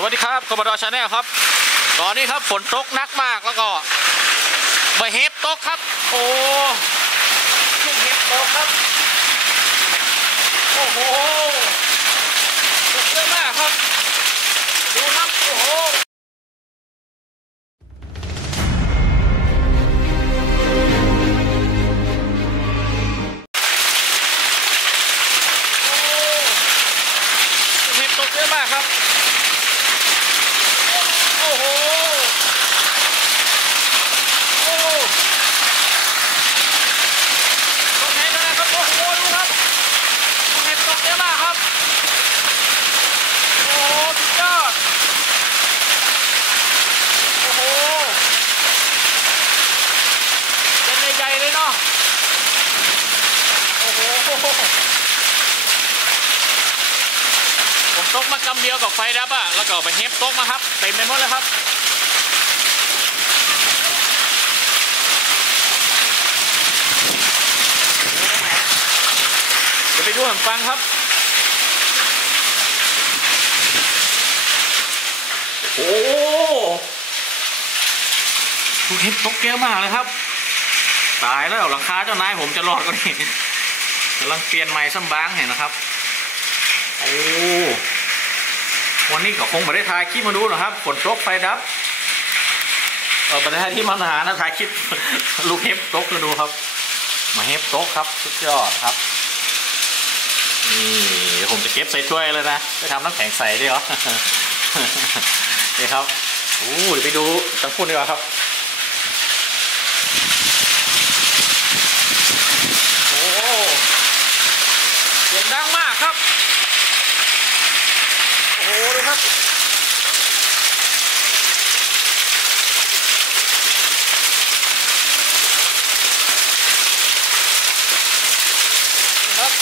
สวัสดีครับคอมบดอชาแนลครับตอนนี้ครับฝนตกหนักมากแล้วก็ใบเห็บตกครับโอ้ลูกเห็บตกครับโอ้โหตกเยอะมากครับดูครับโอ้โหลูกเห็บตกเยอะมากครับโอ้โหโอ้ตกเห็บแล้วนะครับโอ้โหดูครับลูกเห็บตกเยอะมากครับโอ้โหสุดยอดโอ้โหเป็นใหญ่ๆเลยเนาะโอ้โหผมตกมากำเดียวกับไฟดับอะแล้วก็ไปเฮฟตกมาครับเต็มไปหมดเลยครับจะไปดูให้ฟังครับโอ้ลูกเห็บตกเยอะมากเลยครับตายแล้วหลังคาเจ้านายผมจะรอดก็นี่กำลังเปลี่ยนใหม่ซ้ำบ้างเห็นนะครับโอ้วันนี้ก็คงไม่ได้ถ่ายคลิปมาดูหรอกครับฝนตกไฟดับไม่ได้ถ่ายที่มันหานะถ่ายคลิปลูกเห็บตกมาดูครับมาเห็บตกครับสุดยอดครับนี่ผมจะเก็บใส่ถ้วยเลยนะไปทำน้ำแข็งใส่ด้วยเหรอนี่ครับโอ้เดี๋ยวไปดูตั้งพูดดีกว่าครับโอ้เสียงดังมากครับโอ้โหดูครับครับ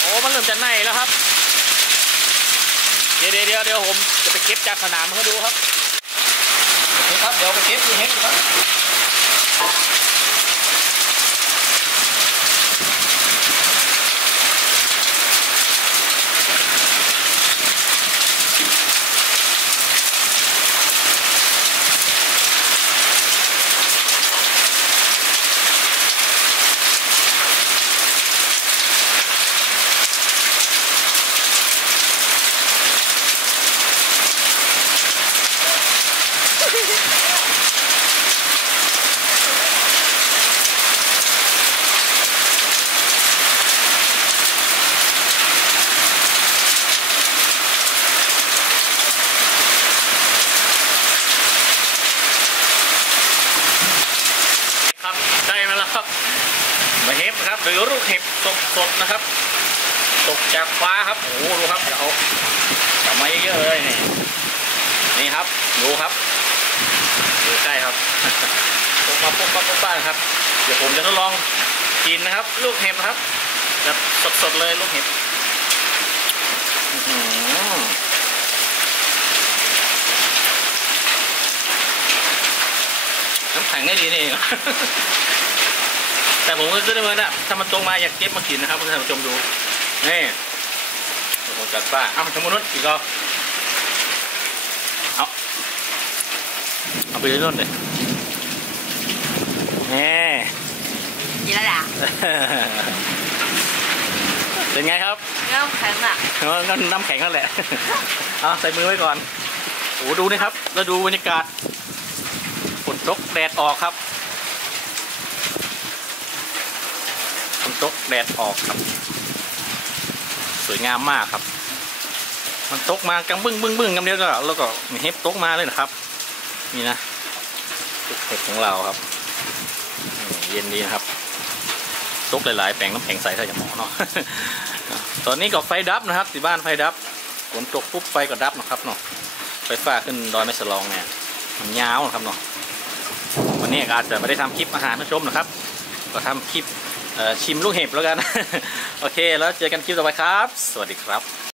โอ้มันเริ่มจะไหม้แล้วครับเดี๋ยวผมจะไปเก็บจากสนามให้ดูครับโอเคครับเดี๋ยวไปเก็บดูเห็ดครับได้มาแล้วครับมาเห็บครับหรือลูกเห็บสดนะครับตกจากฟ้าครับโอ้โหดูครับเดี๋ยวเอาจับมาเยอะๆเลยนี่ครับดูครับดูใกล้ครับตกมาปุ๊บป้าครับเดี๋ยวผมจะทดลองกินนะครับลูกเห็บครับแบบสดๆเลยลูกเห็บน้ำแข็งได้ดีนี่เองแต่ผมก็ซื้อได้เหมือนน่ะถ้ามันตรงมาอยากเก็บมากินนะครับท่านผู้ชมดูนี่ผมจัดป้าเอาทั้งหมดนู้นอีกก็เอาไปเรื่อยๆเลยนี่กินแล้วล่ะเป็นไงครับน้ำแข็งอ่ะน้ำแข็งนั่นแหละเอาใส่มือไว้ก่อนโอ้ดูนี่ครับแล้วดูบรรยากาศฝนตกแดดออกครับฝนตกแดดออกครับสวยงามมากครับมันตกมากำบึ้งกำเดียวก็แล้วก็มีเห็บตกมาเลยนะครับนี่นะเห็บของเราครับเย็นดีนะครับตกหลายๆแปลงน้ำแข็งใสถ้าจะเหมาะเนาะตอนนี้ก็ไฟดับนะครับที่บ้านไฟดับฝนตกปุ๊บไฟก็ดับนะครับเนาะไฟฟ้าขึ้นดอยแม่สลองเนี่ยมันยาวนะครับเนาะวันนี้อาจจะไม่ได้ทำคลิปอาหารมาชมนะครับก็ทำคลิปชิมลูกเห็บแล้วกันโอเคแล้วเจอกันคลิปต่อไปครับสวัสดีครับ